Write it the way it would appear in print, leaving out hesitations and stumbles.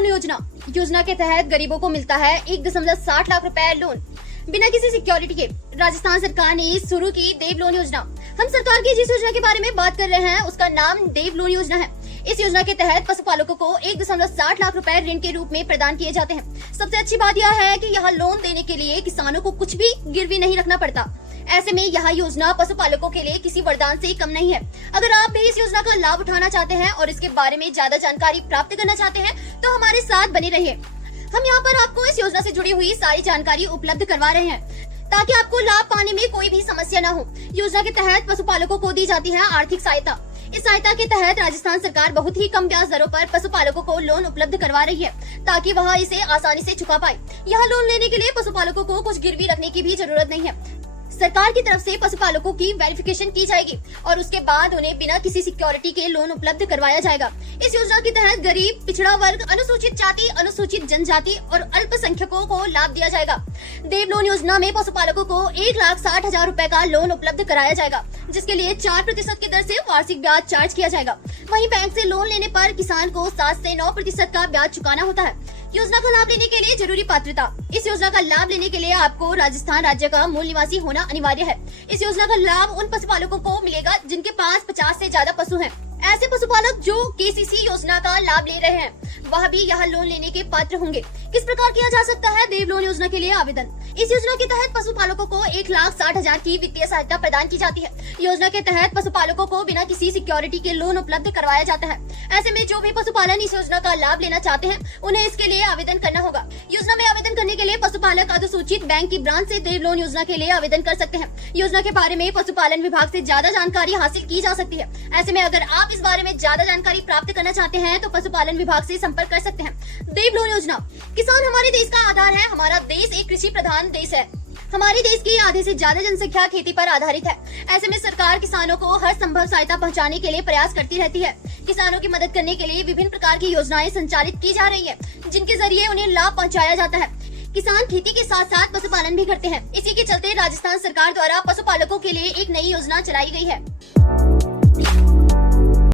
Loan योजना के तहत गरीबों को मिलता है 1.60 लाख रुपए लोन बिना किसी सिक्योरिटी के। राजस्थान सरकार ने शुरू की देव लोन योजना। हम सरकार की जिस योजना के बारे में बात कर रहे हैं उसका नाम देव लोन योजना है। इस योजना के तहत पशुपालकों को 1.60 लाख रुपए ऋण के रूप में प्रदान किए जाते हैं। सबसे अच्छी बात यह है कि यह लोन देने के लिए किसानों को कुछ भी गिरवी नहीं रखना पड़ता। ऐसे में यह योजना पशुपालकों के लिए किसी वरदान से कम नहीं है। अगर आप भी इस योजना का लाभ उठाना चाहते हैं और इसके बारे में ज्यादा जानकारी प्राप्त करना चाहते हैं तो हमारे साथ बने रहिए। हम यहाँ पर आपको इस योजना से जुड़ी हुई सारी जानकारी उपलब्ध करवा रहे हैं ताकि आपको लाभ पाने में कोई भी समस्या न हो। योजना के तहत पशुपालकों को दी जाती है आर्थिक सहायता। इस सहायता के तहत राजस्थान सरकार बहुत ही कम ब्याज दरों पर पशुपालकों को लोन उपलब्ध करवा रही है ताकि वह इसे आसानी से चुका पाए। यह लोन लेने के लिए पशुपालकों को कुछ गिरवी रखने की भी जरूरत नहीं है। सरकार की तरफ से पशुपालकों की वेरिफिकेशन की जाएगी और उसके बाद उन्हें बिना किसी सिक्योरिटी के लोन उपलब्ध करवाया जाएगा। इस योजना के तहत गरीब, पिछड़ा वर्ग, अनुसूचित जाति, अनुसूचित जनजाति और अल्पसंख्यकों को लाभ दिया जाएगा। देव लोन योजना में पशुपालकों को 1,60,000 रुपए का लोन उपलब्ध कराया जाएगा, जिसके लिए 4% की दर से वार्षिक ब्याज चार्ज किया जाएगा। वहीं बैंक से लोन लेने पर किसान को 7 से 9% का ब्याज चुकाना होता है। योजना का लाभ लेने के लिए जरूरी पात्रता। इस योजना का लाभ लेने के लिए आपको राजस्थान राज्य का मूल निवासी होना अनिवार्य है। इस योजना का लाभ उन पशुपालकों को मिलेगा जिनके पास 50 से ज्यादा पशु हैं। ऐसे पशुपालक जो केसीसी योजना का लाभ ले रहे हैं वह भी यह लोन लेने के पात्र होंगे। किस प्रकार किया जा सकता है देव लोन योजना के लिए आवेदन? इस योजना के तहत पशुपालकों को 1,60,000 की वित्तीय सहायता प्रदान की जाती है। योजना के तहत पशुपालकों को बिना किसी सिक्योरिटी के लोन उपलब्ध करवाया जाता है। ऐसे में जो भी पशुपालन इस योजना का लाभ लेना चाहते हैं उन्हें इसके लिए आवेदन करना होगा। योजना में आवेदन करने के लिए पशुपालक अनुसूचित बैंक की ब्रांच से देव लोन योजना के लिए आवेदन कर सकते हैं। योजना के बारे में पशुपालन विभाग से ज्यादा जानकारी हासिल की जा सकती है। ऐसे में अगर आप इस बारे में ज्यादा जानकारी प्राप्त करना चाहते हैं तो पशुपालन विभाग से संपर्क कर सकते हैं। देव लोन योजना। किसान हमारे देश का आधार है। हमारा देश एक कृषि प्रधान देश है। हमारे देश की आधे से ज्यादा जनसंख्या खेती पर आधारित है। ऐसे में सरकार किसानों को हर संभव सहायता पहुंचाने के लिए प्रयास करती रहती है। किसानों की मदद करने के लिए विभिन्न प्रकार की योजनाएं संचालित की जा रही है जिनके जरिए उन्हें लाभ पहुंचाया जाता है। किसान खेती के साथ साथ पशुपालन भी करते हैं। इसी के चलते राजस्थान सरकार द्वारा पशुपालकों के लिए एक नई योजना चलाई गई है।